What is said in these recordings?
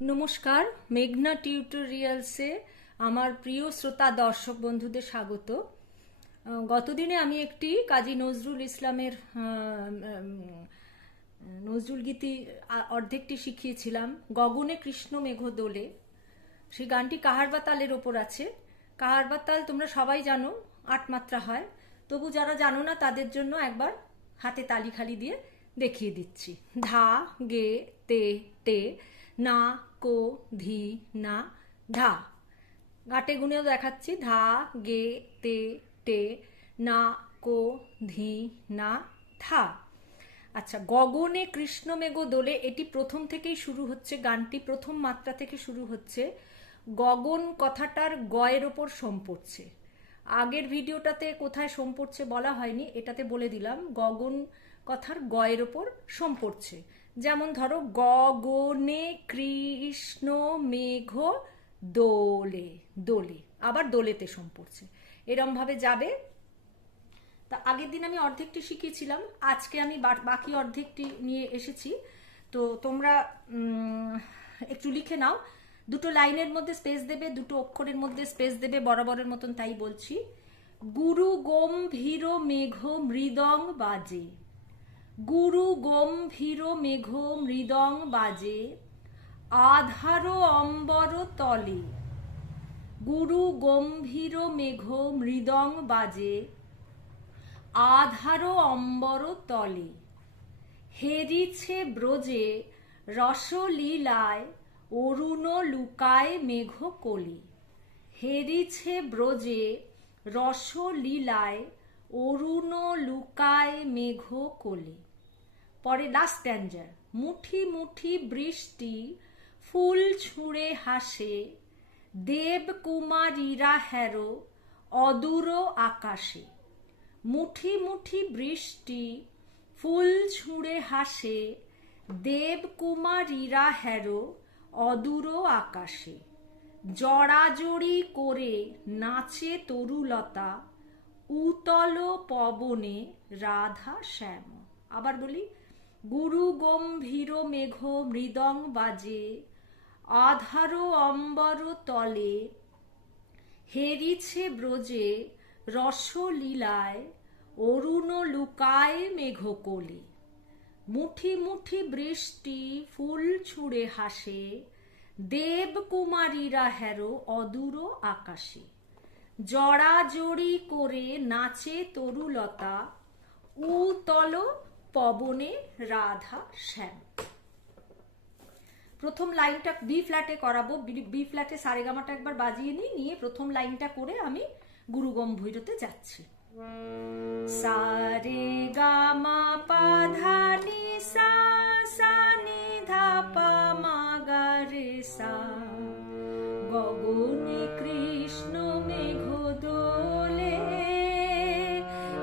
নমস্কার, মেঘনা টিউটোরিয়ালসে আমার প্রিয় শ্রোতা দর্শক বন্ধুদের স্বাগত। গতদিনে আমি একটি কাজী নজরুল ইসলামের নজরুল গীতি অর্ধেকটি শিখিয়েছিলাম, গগনে কৃষ্ণ মেঘ দোলে। সেই গানটি কাহারবা তালের ওপর আছে? কাহারবা তাল তোমরা সবাই জানো, আট মাত্রা হয়। তবু যারা জানো না, তাদের জন্য একবার হাতে তালি খালি দিয়ে দেখিয়ে দিচ্ছি। ধা, গে, তে টে না, কো, ধি, না, ধা। গাটে গুনেও দেখাচ্ছি, ধা, গে, তে টে না, কো, ধি, না ধা আচ্ছা গগনে কৃষ্ণ মেঘ দোলে এটি প্রথম থেকেই শুরু হচ্ছে, গানটি প্রথম মাত্রা থেকে শুরু হচ্ছে। গগন কথাটার গয়ের ওপর সোম পড়ছে। আগের ভিডিওটাতে কোথায় সোম পড়ছে বলা হয়নি, এটাতে বলে দিলাম, গগন কথার গয়ের ওপর সোম পড়ছে। যেমন ধরো গগনে কৃষ্ণ মেঘ, দোলে দোলে। আবার দোলেতে সোম পড়ছে। এরম ভাবে যাবে। তা আগের দিন আমি অর্ধেকটি শিখিয়েছিলাম। আজকে আমি বাকি অর্ধেকটি নিয়ে এসেছি। তো তোমরা একটু লিখে নাও। দুটো লাইনের মধ্যে স্পেস দেবে, দুটো অক্ষরের মধ্যে স্পেস দেবে, বরাবরের মতন তাই বলছি। গুরু গম্ভীর মেঘ মৃদং বাজে। গুরু গম্ভীর মেঘ মৃদং বাজে, আধার অম্বর তলে। গুরু গম্ভীর মেঘ মৃদং বাজে, আধার অম্বর তলে। হেরিছে ব্রজে রসলীলায়, অরুণ লুকায় মেঘ কলি। হেরিছে ব্রজে রসলীলায়, অরুণ লুকায় মেঘ কলি। পরে লাস্ট স্ট্যান্ডার মুঠি মুঠি বৃষ্টি, ফুল ছুঁড়ে হাসে দেব কুমারীরা হেরো অদূর আকাশে। মুঠি মুঠি বৃষ্টি, ফুল ছুঁড়ে হাসে দেব কুমারীরা হেরো অদূর আকাশে। জড়াজড়ি করে নাচে তরুলতা, উতল পবনে রাধা শ্যাম। আবার বলি গুরু গম্ভীর মেঘ মৃদং বাজে, আধার অম্বর তলে, হেরিছে ব্রজে রসলীলায় অরুণ লুকায় মেঘকলি মুঠি মুঠি বৃষ্টি ফুল ছুঁড়ে হাসে, দেব কুমারীরা হেরো অদূর আকাশে। জড়াজড়ি করে নাচে তরুলতা, উতল পবনে রাধা শ্যাম। প্রথম লাইনটা বি ফ্ল্যাটে করাবো। বি- ফ্ল্যাটে সারেগামাটা একবার বাজিয়ে নিই, নিয়ে প্রথম লাইনটা করে আমি গুরু গম্ভীরতে যাচ্ছি। সারে গামা পাধা নি সা সা নি ধা পা মা গা রে সা। গগনে কৃষ্ণ মেঘ দোলে,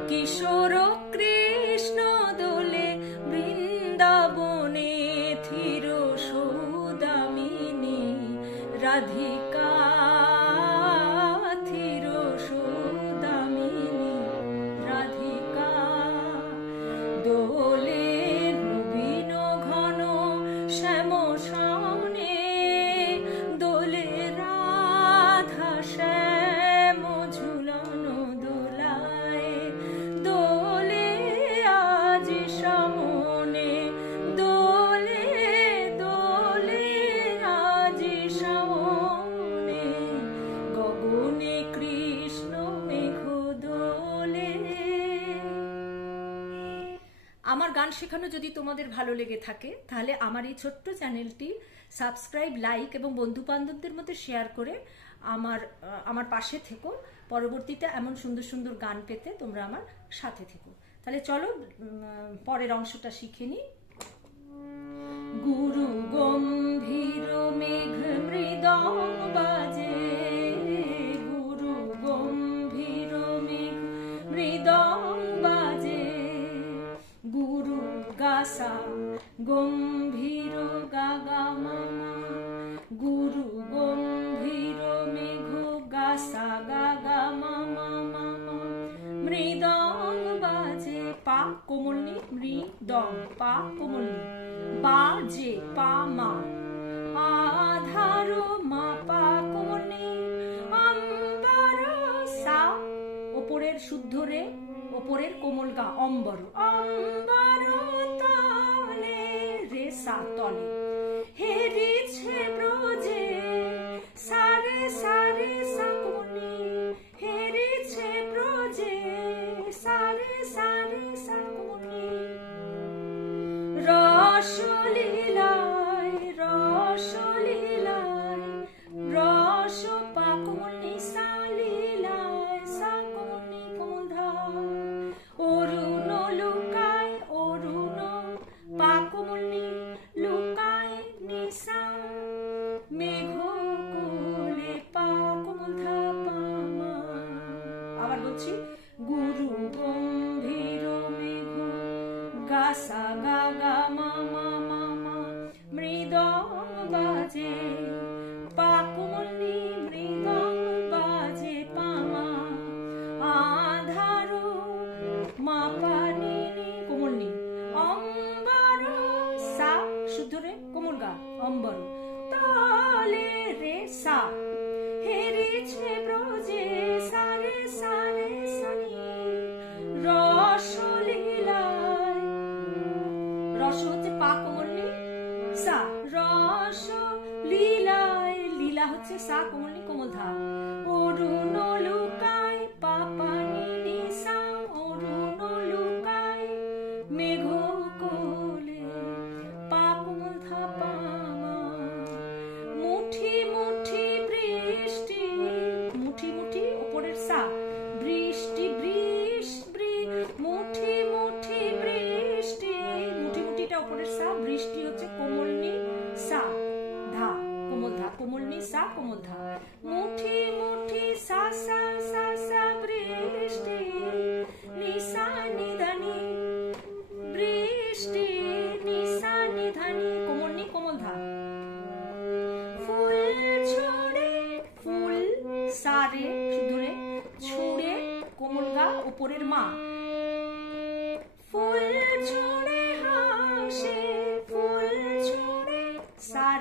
কিশোর কৃষ্ণ গান শেখানো যদি তোমাদের ভালো লেগে থাকে, তাহলে আমার এই ছোট্ট চ্যানেলটি সাবস্ক্রাইব, লাইক এবং বন্ধু বান্ধবদের মধ্যে শেয়ার করে আমার আমার পাশে থেকো। পরবর্তীতে এমন সুন্দর সুন্দর গান পেতে তোমরা আমার সাথে থেকো। তাহলে চলো পরের অংশটা শিখে নিই। মৃদং বাজে পা কোমলনি, মৃদং পা কোমলনি, বাজে পা মা। আধারো মা পা কোমলনি, অম্বর সা। উপরের শুদ্ধ রে উপরের কোমল গা, অম্বর। অম্বর তলে রে সা তলে। হেরিছে ব্র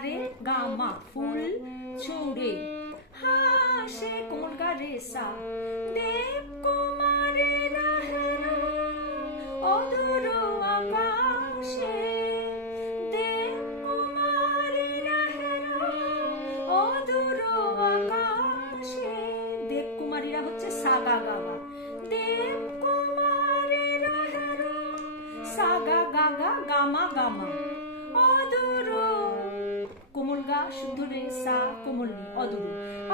রে গামা ফুল ছুড়ে। হাসে কোন গা সা। দেব কুমারে নাহেরা আকাশে। দেব কুমারে নাহেরা আকাশে। দেব কুমারীরা হচ্ছে সাগা দেব কুমারে সাগা গাগা, গামা গামা। অদূর কোমল গা শুদ্ধরে সা, কোমল নি অদুরু।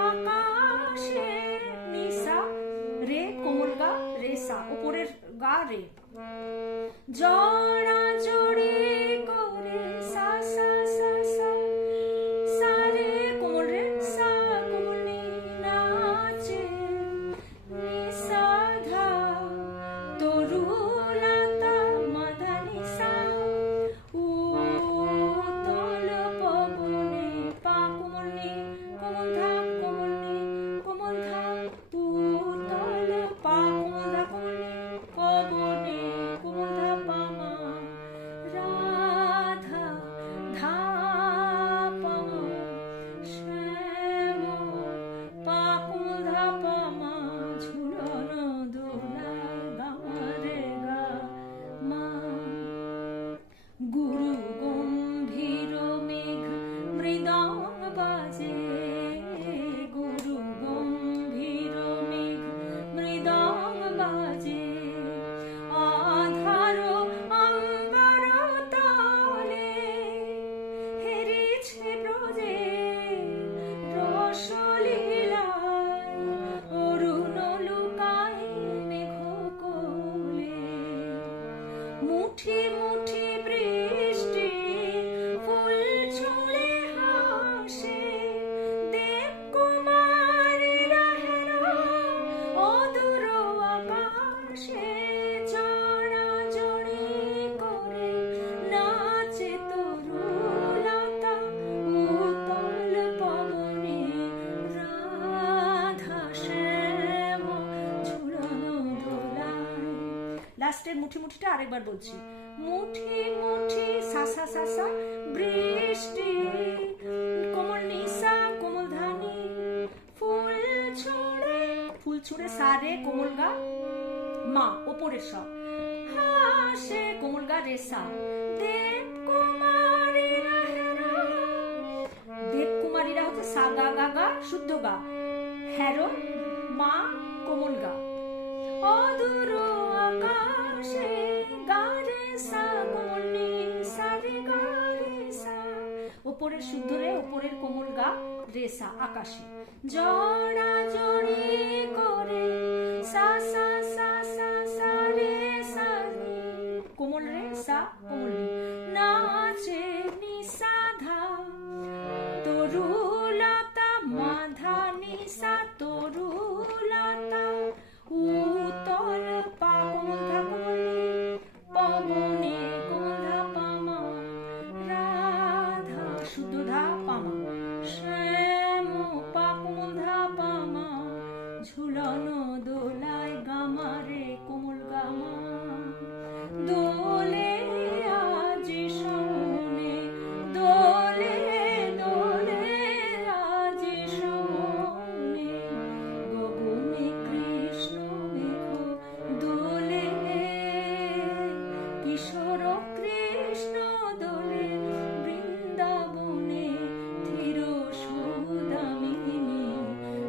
আকাশের নিসা রে, কোমল গা, রে সা, উপরের গা রে। জড়া জড়ি মুঠি মুঠিটা আরেকবার বলছি। মুঠি মুঠি সাসা সাসা বৃষ্টি, কোমল নিসা কোমল ধানি, ফুল ছুঁড়ে ফুল ছুঁড়ে সারে কোমল গা, মা, ওপরের সব হাসে কোমল গা রেসা দেব কুমারীরা দেব কুমারীরা হচ্ছে সা, গা গা গা, শুদ্ধ গা হ্যারো মা, কোমল গা। অদূর আকাশ ওপরের শুদ্ধ রে উপরের কোমল গা রেসা আকাশে। জড়া জড়ি করে সা সা